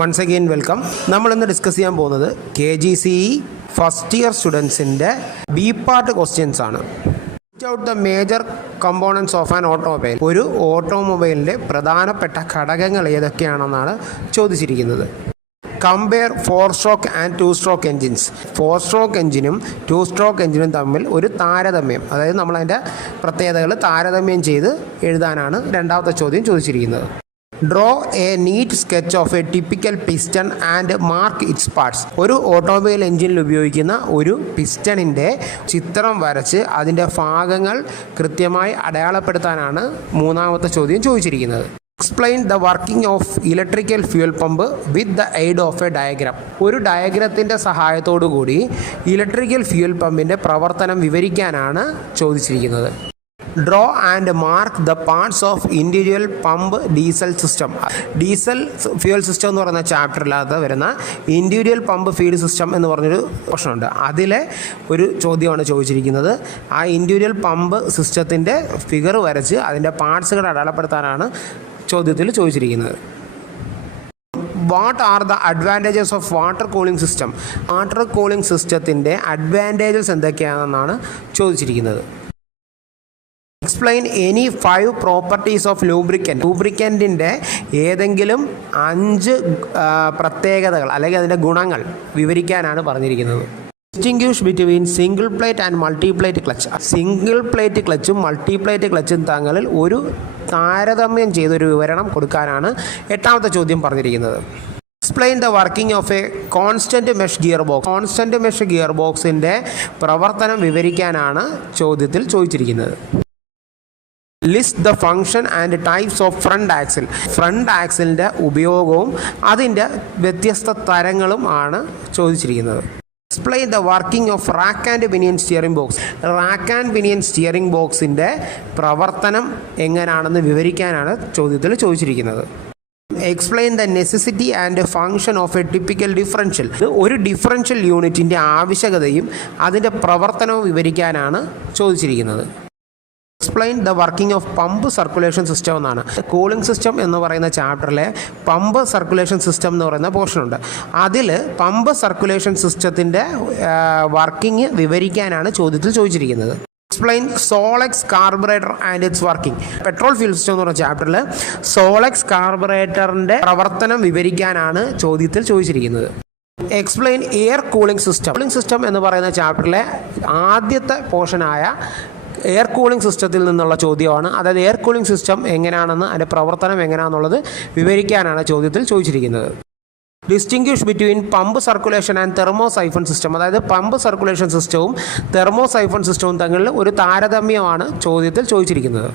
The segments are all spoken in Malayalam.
Once again welcome. നമ്മളിന്ന് ഡിസ്കസ് ചെയ്യാൻ പോകുന്നത് KGCE ഫസ്റ്റ് ഇയർ സ്റ്റുഡൻസിൻ്റെ ബി പാർട്ട് ക്വസ്റ്റ്യൻസ് ആണ്. Out the major components of an automobile. ഒരു ഓട്ടോമൊബൈലിൻ്റെ പ്രധാനപ്പെട്ട ഘടകങ്ങൾ ഏതൊക്കെയാണെന്നാണ് ചോദിച്ചിരിക്കുന്നത്. Compare 4-stroke and 2-stroke engines. 4-stroke എൻജിനും 2-stroke എൻജിനും തമ്മിൽ ഒരു താരതമ്യം, അതായത് നമ്മളതിൻ്റെ പ്രത്യേകതകൾ താരതമ്യം ചെയ്ത് എഴുതാനാണ് രണ്ടാമത്തെ ചോദ്യം ചോദിച്ചിരിക്കുന്നത്. Draw a neat sketch of a typical piston and mark its parts. ഒരു ഓട്ടോമൊബൈൽ എൻജിനിൽ ഉപയോഗിക്കുന്ന ഒരു പിസ്റ്റണിൻ്റെ ചിത്രം വരച്ച് അതിൻ്റെ ഭാഗങ്ങൾ കൃത്യമായി അടയാളപ്പെടുത്താനാണ് മൂന്നാമത്തെ ചോദ്യം ചോദിച്ചിരിക്കുന്നത്. Explain the working of electrical fuel pump with the aid of A diagram. ഒരു ഡയഗ്രത്തിൻ്റെ സഹായത്തോടു കൂടി ഇലക്ട്രിക്കൽ ഫ്യൂൽ പമ്പിൻ്റെ പ്രവർത്തനം വിവരിക്കാനാണ് ചോദിച്ചിരിക്കുന്നത്. Draw and mark the parts of individual pump diesel system. Diesel fuel system എന്ന് പറയുന്ന ചാപ്റ്ററിനകത്ത് വരുന്ന ഇൻഡിവിജ്വൽ പമ്പ് ഫീഡ് സിസ്റ്റം എന്ന് പറഞ്ഞൊരു പ്രശ്നമുണ്ട്. അതിലെ ഒരു ചോദ്യമാണ് ചോദിച്ചിരിക്കുന്നത്. ആ ഇൻഡിവിജ്വൽ പമ്പ് സിസ്റ്റത്തിൻ്റെ ഫിഗർ വരച്ച് അതിൻ്റെ പാർട്സുകൾ അടയാളപ്പെടുത്താനാണ് ചോദ്യത്തിൽ ചോദിച്ചിരിക്കുന്നത്. What are the advantages of water cooling system. Water cooling സിസ്റ്റത്തിൻ്റെ അഡ്വാൻറ്റേജസ് എന്തൊക്കെയാണെന്നാണ് ചോദിച്ചിരിക്കുന്നത്. Explain any 5 properties of lubricant. ലൂബ്രിക്കൻറ്റിൻ്റെ ഏതെങ്കിലും 5 പ്രത്യേകതകൾ അല്ലെങ്കിൽ അതിൻ്റെ ഗുണങ്ങൾ വിവരിക്കാനാണ് പറഞ്ഞിരിക്കുന്നത്. Distinguish between single plate and multiplate clutch. Single plate ക്ലച്ചും മൾട്ടിപ്ലേറ്റ് ക്ലച്ചും തങ്ങളിൽ ഒരു താരതമ്യം ചെയ്തൊരു വിവരണം കൊടുക്കാനാണ് എട്ടാമത്തെ ചോദ്യം പറഞ്ഞിരിക്കുന്നത്. Explain the working of a constant mesh gear box. Constant mesh gear ബോക്സിൻ്റെ പ്രവർത്തനം വിവരിക്കാനാണ് ചോദ്യത്തിൽ ചോദിച്ചിരിക്കുന്നത്. List the function and types of front axle. Front ആക്സിലിൻ്റെ ഉപയോഗവും അതിൻ്റെ വ്യത്യസ്ത തരങ്ങളും ആണ് ചോദിച്ചിരിക്കുന്നത്. Explain the working of rack and pinion steering box. Rack and pinion steering ബോക്സിൻ്റെ പ്രവർത്തനം എങ്ങനെയാണെന്ന് വിവരിക്കാനാണ് ചോദ്യത്തിൽ ചോദിച്ചിരിക്കുന്നത്. Explain the necessity and function of a typical differential. ഒരു ഡിഫറൻഷ്യൽ യൂണിറ്റിൻ്റെ ആവശ്യകതയും അതിൻ്റെ പ്രവർത്തനവും വിവരിക്കാനാണ് ചോദിച്ചിരിക്കുന്നത്. Explain the working of pump circulation system എന്നാണ്. കൂളിംഗ് സിസ്റ്റം എന്ന് പറയുന്ന ചാപ്റ്ററിലെ പമ്പ് സർക്കുലേഷൻ സിസ്റ്റം എന്ന് പറയുന്ന പോർഷനുണ്ട്. അതിൽ പമ്പ് സർക്കുലേഷൻ സിസ്റ്റത്തിൻ്റെ വർക്കിംഗ് വിവരിക്കാനാണ് ചോദ്യത്തിൽ ചോദിച്ചിരിക്കുന്നത്. Explain solex carburettor and its working. Petrol fuel system എന്ന് പറയുന്ന ചാപ്റ്ററിൽ സോളക്സ് കാർബറേറ്ററിൻ്റെ പ്രവർത്തനം വിവരിക്കാനാണ് ചോദ്യത്തിൽ ചോദിച്ചിരിക്കുന്നത്. Explain air cooling system. Cooling system എന്ന് പറയുന്ന ചാപ്റ്ററിലെ ആദ്യത്തെ പോർഷനായ എയർ കൂളിംഗ് സിസ്റ്റത്തിൽ നിന്നുള്ള ചോദ്യമാണ്. അതായത് എയർ കൂളിംഗ് സിസ്റ്റം എങ്ങനെയാണെന്ന് അതിൻ്റെ പ്രവർത്തനം എങ്ങനെയാണെന്നുള്ളത് വിവരിക്കാനാണ് ചോദ്യത്തിൽ ചോദിച്ചിരിക്കുന്നത്. Distinguish between pump circulation and thermosiphon system. അതായത് പമ്പ് സർക്കുലേഷൻ സിസ്റ്റവും തെർമോസൈഫൺ സിസ്റ്റവും തമ്മിൽ ഒരു താരതമ്യമാണ് ചോദ്യത്തിൽ ചോദിച്ചിരിക്കുന്നത്.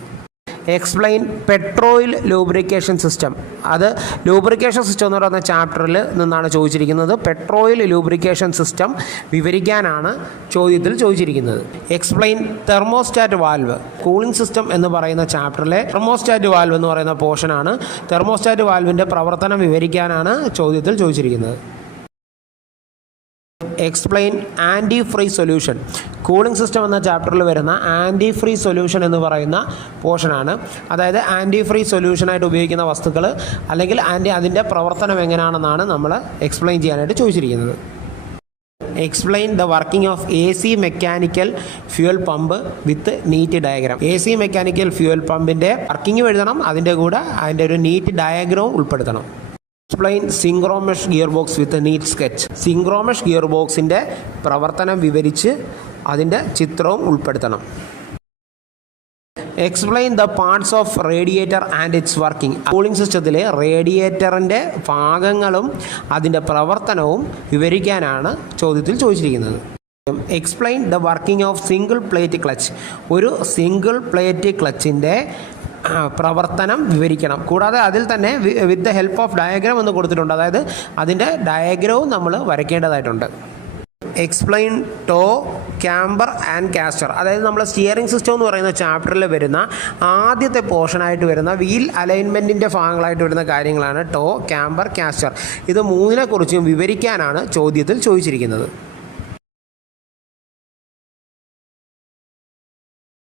Explain petroil lubrication system. അത് ലൂബ്രിക്കേഷൻ സിസ്റ്റം എന്ന് പറയുന്ന ചാപ്റ്ററിൽ നിന്നാണ് ചോദിച്ചിരിക്കുന്നത്. പെട്രോയിൽ ലൂബ്രിക്കേഷൻ സിസ്റ്റം വിവരിക്കാനാണ് ചോദ്യത്തിൽ ചോദിച്ചിരിക്കുന്നത്. Explain thermostat valve. Cooling system എന്ന് പറയുന്ന ചാപ്റ്ററിലെ തെർമോസ്റ്റാറ്റ് വാൽവ് എന്ന് പറയുന്ന പോർഷനാണ്. തെർമോസ്റ്റാറ്റ് വാൽവിൻ്റെ പ്രവർത്തനം വിവരിക്കാനാണ് ചോദ്യത്തിൽ ചോദിച്ചിരിക്കുന്നത്. Explain anti free solution. Cooling system എന്ന ചാപ്റ്ററിൽ വരുന്ന ആൻറ്റി ഫ്രീ സൊല്യൂഷൻ എന്ന് പറയുന്ന പോർഷനാണ്. അതായത് ആൻറ്റി ഫ്രീ സൊല്യൂഷനായിട്ട് ഉപയോഗിക്കുന്ന വസ്തുക്കൾ അല്ലെങ്കിൽ അതിൻ്റെ പ്രവർത്തനം എങ്ങനെയാണെന്നാണ് നമ്മൾ എക്സ്പ്ലെയിൻ ചെയ്യാനായിട്ട് ചോദിച്ചിരിക്കുന്നത്. Explain the working of AC mechanical fuel pump with neat diagram. AC mechanical fuel പമ്പിൻ്റെ വർക്കിംഗ് എഴുതണം, അതിൻ്റെ കൂടെ അതിൻ്റെ ഒരു നീറ്റ് ഡയഗ്രവും ഉൾപ്പെടുത്തണം. Explain synchromesh gear box with neat sketch. Synchromesh gear ബോക്സിൻ്റെ പ്രവർത്തനം വിവരിച്ച് അതിൻ്റെ ചിത്രവും ഉൾപ്പെടുത്തണം. Explain the parts of radiator and its working. Cooling സിസ്റ്റത്തിലെ റേഡിയേറ്ററിൻ്റെ ഭാഗങ്ങളും അതിൻ്റെ പ്രവർത്തനവും വിവരിക്കാനാണ് ചോദ്യത്തിൽ ചോദിച്ചിരിക്കുന്നത്. Explain the working of single plate clutch. ഒരു സിംഗിൾ പ്ലേറ്റ് ക്ലച്ചിൻ്റെ പ്രവർത്തനം വിവരിക്കണം. കൂടാതെ അതിൽ തന്നെ with the help of diagram എന്ന് കൊടുത്തിട്ടുണ്ട്. അതായത് അതിൻ്റെ ഡയഗ്രവും നമ്മൾ വരയ്ക്കേണ്ടതായിട്ടുണ്ട്. Explain toe, camber and caster. അതായത് നമ്മൾ സ്റ്റിയറിംഗ് സിസ്റ്റം എന്ന് പറയുന്ന ചാപ്റ്ററിൽ വരുന്ന ആദ്യത്തെ പോർഷനായിട്ട് വരുന്ന വീൽ അലൈൻമെൻറ്റിൻ്റെ ഭാഗങ്ങളായിട്ട് വരുന്ന കാര്യങ്ങളാണ് ടോ, ക്യാമ്പർ, കാസ്റ്റർ. ഇത് മൂന്നിനെക്കുറിച്ചും വിവരിക്കാനാണ് ചോദ്യത്തിൽ ചോദിച്ചിരിക്കുന്നത്.